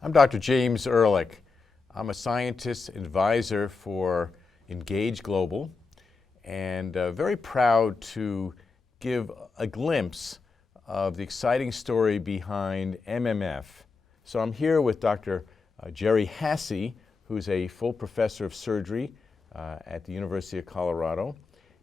I'm Dr. James Ehrlich. I'm a scientist advisor for Engage Global and very proud to give a glimpse of the exciting story behind MMF. So I'm here with Dr. Jerry Hasse, who's a full professor of surgery at the University of Colorado,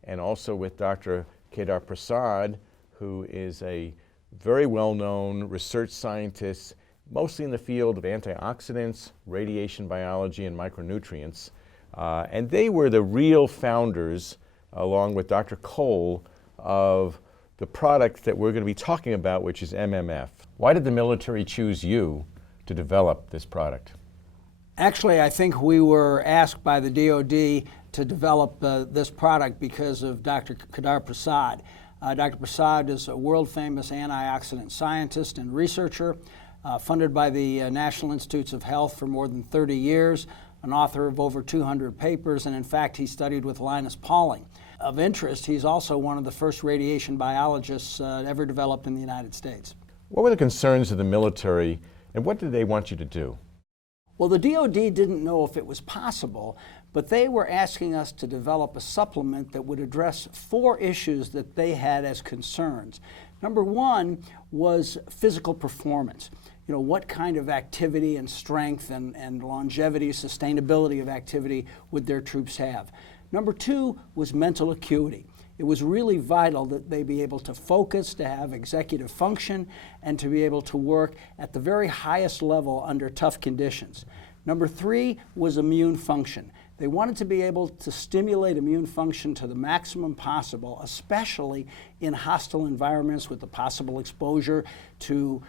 and also with Dr. Kedar Prasad, who is a very well-known research scientist, mostly in the field of antioxidants, radiation biology, and micronutrients. And they were the real founders, along with Dr. Cole, of the product that we're going to be talking about, which is MMF. Why did the military choose you to develop this product? Actually, I think we were asked by the DoD to develop this product because of Dr. Kedar Prasad. Dr. Prasad is a world-famous antioxidant scientist and researcher, funded by the National Institutes of Health for more than 30 years, an author of over 200 papers, and in fact, he studied with Linus Pauling. Of interest, he's also one of the first radiation biologists ever developed in the United States. What were the concerns of the military, and what did they want you to do? Well, the DoD didn't know if it was possible, but they were asking us to develop a supplement that would address 4 issues that they had as concerns. Number 1 was physical performance. You know, what kind of activity and strength and longevity, sustainability of activity would their troops have? Number 2 was mental acuity. It was really vital that they be able to focus, to have executive function, and to be able to work at the very highest level under tough conditions. Number 3 was immune function. They wanted to be able to stimulate immune function to the maximum possible, especially in hostile environments with the possible exposure to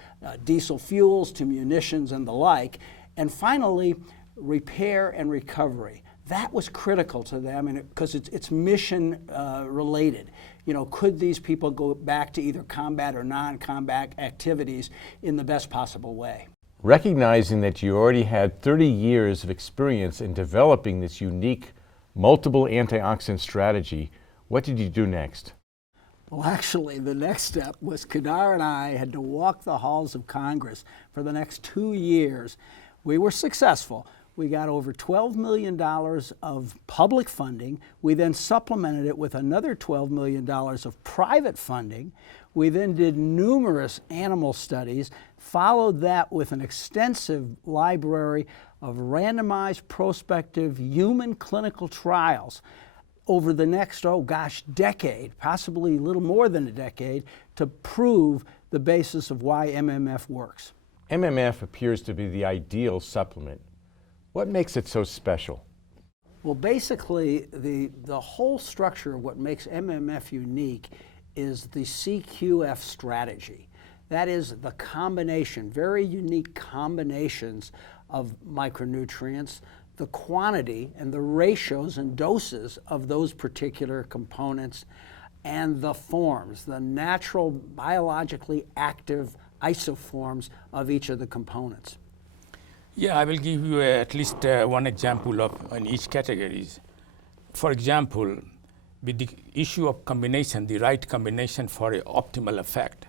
diesel fuels, to munitions, and the like. And finally, repair and recovery. That was critical to them because it's mission related. You know, could these people go back to either combat or non-combat activities in the best possible way? Recognizing that you already had 30 years of experience in developing this unique multiple antioxidant strategy, what did you do next? Well, actually, the next step was Kedar and I had to walk the halls of Congress for the next 2 years. We were successful. We got over $12 million of public funding. We then supplemented it with another $12 million of private funding. We then did numerous animal studies, followed that with an extensive library of randomized prospective human clinical trials over the next, decade, possibly a little more than a decade, to prove the basis of why MMF works. MMF appears to be the ideal supplement. What makes it so special? Well, basically, the whole structure of what makes MMF unique is the CQF strategy. That is the combination, very unique combinations of micronutrients, the quantity and the ratios and doses of those particular components, and the forms, the natural biologically active isoforms of each of the components. Yeah, I will give you at least one example of in each categories. For example, with the issue of combination, the right combination for an optimal effect,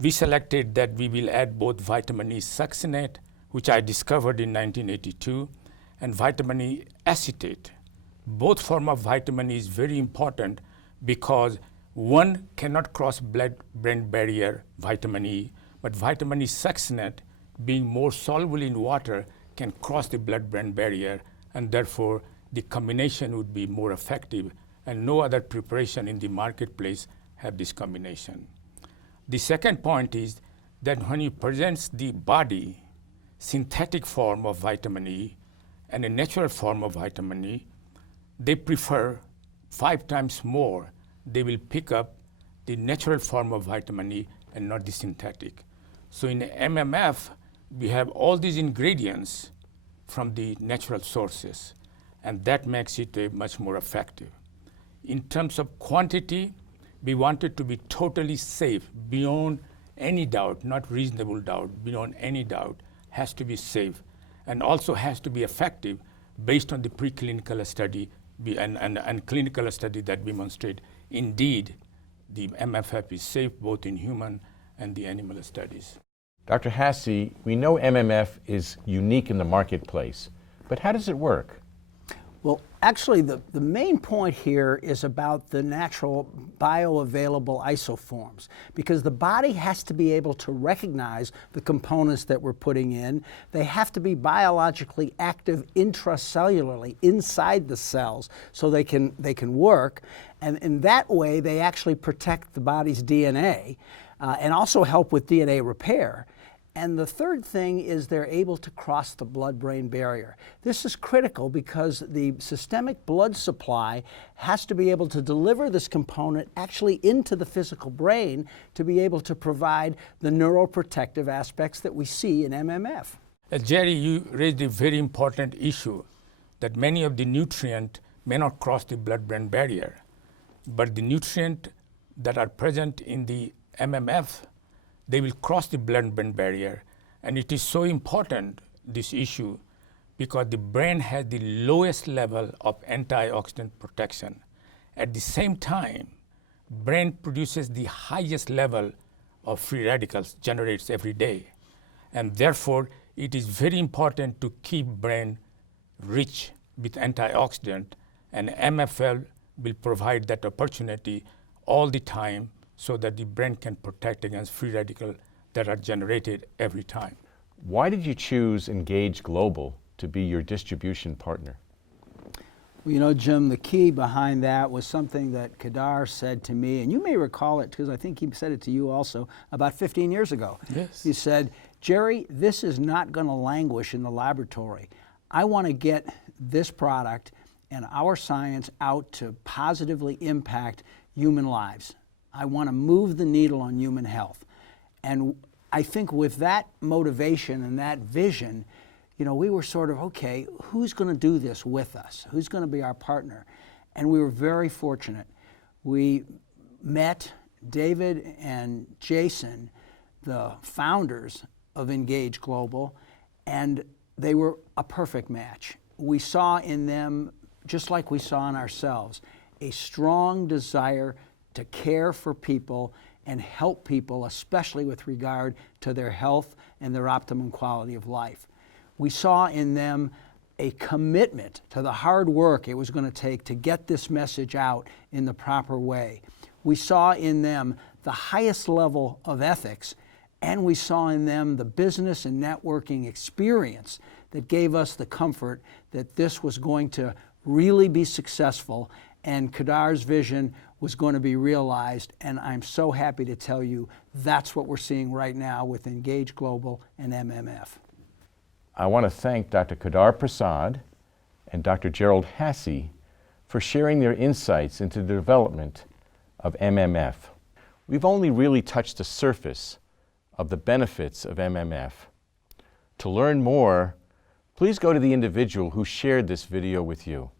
we selected that we will add both vitamin E succinate, which I discovered in 1982, and vitamin E acetate. Both forms of vitamin E is very important because one cannot cross blood-brain barrier, vitamin E, but vitamin E succinate, being more soluble in water, can cross the blood-brain barrier, and therefore the combination would be more effective, and no other preparation in the marketplace have this combination. The second point is that when you present the body synthetic form of vitamin E and a natural form of vitamin E, they prefer 5 times more. They will pick up the natural form of vitamin E and not the synthetic. So in MMF, we have all these ingredients from the natural sources, and that makes it much more effective. In terms of quantity, we want it to be totally safe, beyond any doubt, not reasonable doubt, beyond any doubt, has to be safe, and also has to be effective based on the preclinical study and clinical study that demonstrate indeed the MMF is safe both in human and the animal studies. Dr. Hasse, we know MMF is unique in the marketplace, but how does it work? Well, actually, the main point here is about the natural bioavailable isoforms, because the body has to be able to recognize the components that we're putting in. They have to be biologically active intracellularly inside the cells so they can work. And in that way, they actually protect the body's DNA and also help with DNA repair. And the third thing is they're able to cross the blood-brain barrier. This is critical because the systemic blood supply has to be able to deliver this component actually into the physical brain to be able to provide the neuroprotective aspects that we see in MMF. Jerry, you raised a very important issue that many of the nutrients may not cross the blood-brain barrier, but the nutrients that are present in the MMF, they will cross the blood-brain barrier. And it is so important, this issue, because the brain has the lowest level of antioxidant protection. At the same time, brain produces the highest level of free radicals generates every day. And therefore, it is very important to keep brain rich with antioxidant, and MFL will provide that opportunity all the time so that the brain can protect against free radicals that are generated every time. Why did you choose Engage Global to be your distribution partner? Well, you know, Jim, the key behind that was something that Kedar said to me, and you may recall it because I think he said it to you also about 15 years ago. Yes. He said, Jerry, this is not going to languish in the laboratory. I want to get this product and our science out to positively impact human lives. I want to move the needle on human health. And I think with that motivation and that vision, you know, we were sort of, okay, who's going to do this with us? Who's going to be our partner? And we were very fortunate. We met David and Jason, the founders of Engage Global, and they were a perfect match. We saw in them, just like we saw in ourselves, a strong desire to care for people and help people, especially with regard to their health and their optimum quality of life. We saw in them a commitment to the hard work it was going to take to get this message out in the proper way. We saw in them the highest level of ethics, and we saw in them the business and networking experience that gave us the comfort that this was going to really be successful and Kedar's vision was going to be realized, and I'm so happy to tell you that's what we're seeing right now with Engage Global and MMF. I want to thank Dr. Kedar Prasad and Dr. Gerald Hasse for sharing their insights into the development of MMF. We've only really touched the surface of the benefits of MMF. To learn more, please go to the individual who shared this video with you.